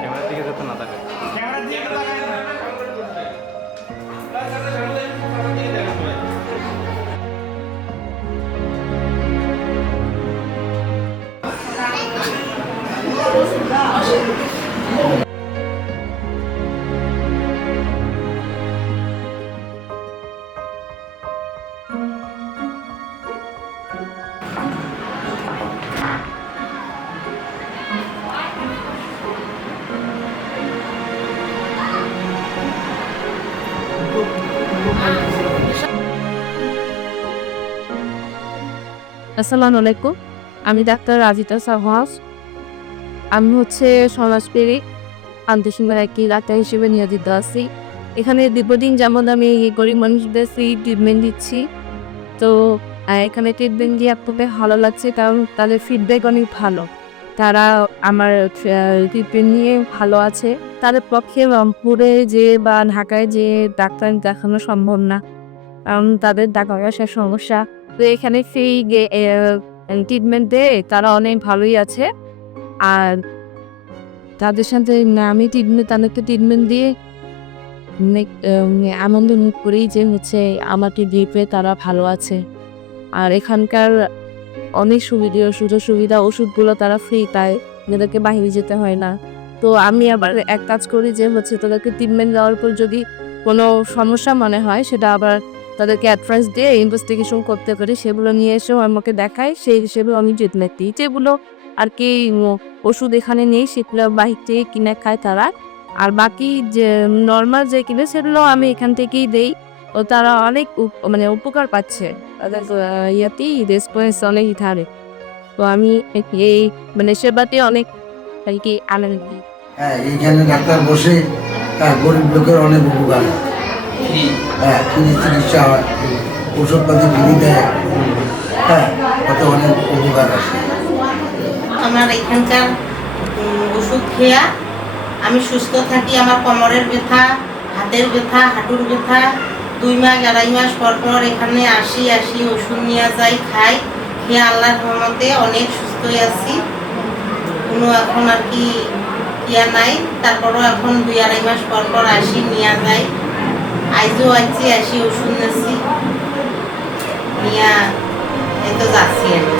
ক্যামেরার দিকে যাতে না থাকে। আসসালামু আলাইকুম। আমি ডাক্তার রাজিতা সাহস। আমি সমাজপ্রেরী আন্তঃসীমার একটি ডাক্তার হিসেবে নিয়োজিত আছি। এখানে দীর্ঘদিন যেমন আমি গরিব মানুষদের ফ্রি ট্রিটমেন্ট দিচ্ছি। তো এখানে ট্রিটমেন্ট দিয়ে খুবই ভালো লাগছে, কারণ তাদের ফিডব্যাক অনেক ভালো। তারা আমার ট্রিটমেন্ট নিয়ে ভালো আছে। তাদের পক্ষে রংপুরে বা ঢাকায় ডাক্তার দেখানো সম্ভব না, কারণ তাদের টাকা পয়সার সমস্যা। তো এখানে ফ্রি ট্রিটমেন্ট দেয়, তারা অনেক ভালোই আছে। আর তাদের সাথে আমি তাদেরকে ট্রিটমেন্ট দিয়ে অনেক আনন্দ মুখ করি যে আমার ট্রিটমেন্টে তারা ভালো আছে। আর এখানকার অনেক সুযোগ সুবিধা, ওষুধগুলো তারা ফ্রি পায়, যাদেরকে বাইরে যেতে হয় না। তো আমি আবার এক কাজ করি যে তাদেরকে ট্রিটমেন্ট দেওয়ার পর যদি কোনো সমস্যা মনে হয়, সেটা আবার তাদেরকে অ্যাডভাইস দিয়ে ইনভেস্টিগেশন করতে পারি, সেগুলো নিয়ে এসেও আমাকে দেখায়। সেই হিসেবে আমি ট্রিটমেন্ট দিই। যেগুলো আর কি ওষুধ এখানে নেই, সেগুলো বাহির থেকে কিনে খায় তারা। আর বাকি যে নর্মাল যে কিনে, সেগুলো আমি এখান থেকেই দেই। ও তারা অনেক উপকার পাচ্ছে, তাদের ইয়াতেই রেসপন্স অনেক ধারে। তো আমি এই সেবাতে অনেক আর কি আনন্দ দিই। হ্যাঁ, এইখানে ডাক্তার বসে গরিব লোকের অনেক উপকার হয়। হ্যাঁ, ফ্রি চিকিৎসা হয়, ওষুধপাতি ফ্রি দেয়। হ্যাঁ, কত অনেক উপকার আছে। আমার এখানকার ওষুধ খেয়া আমি সুস্থ থাকি। আমার কোমরের ব্যথা, হাতের ব্যথা, হাঁটুর ব্যথা 2 মাস 2.5 মাস পর পর এখানে আসি ওষুধ নিয়ে যাই, খাই। খেয়ে আল্লাহর রহমতে অনেক সুস্থ আছি। কোনো এখন আর কি ইয়া নাই। তারপরও এখন 2-2.5 মাস পর পর আসি, নিয়ে যাই। আইজও আসি ওষুধ নেছি নিয়ে এই তো যাচ্ছি আর কি।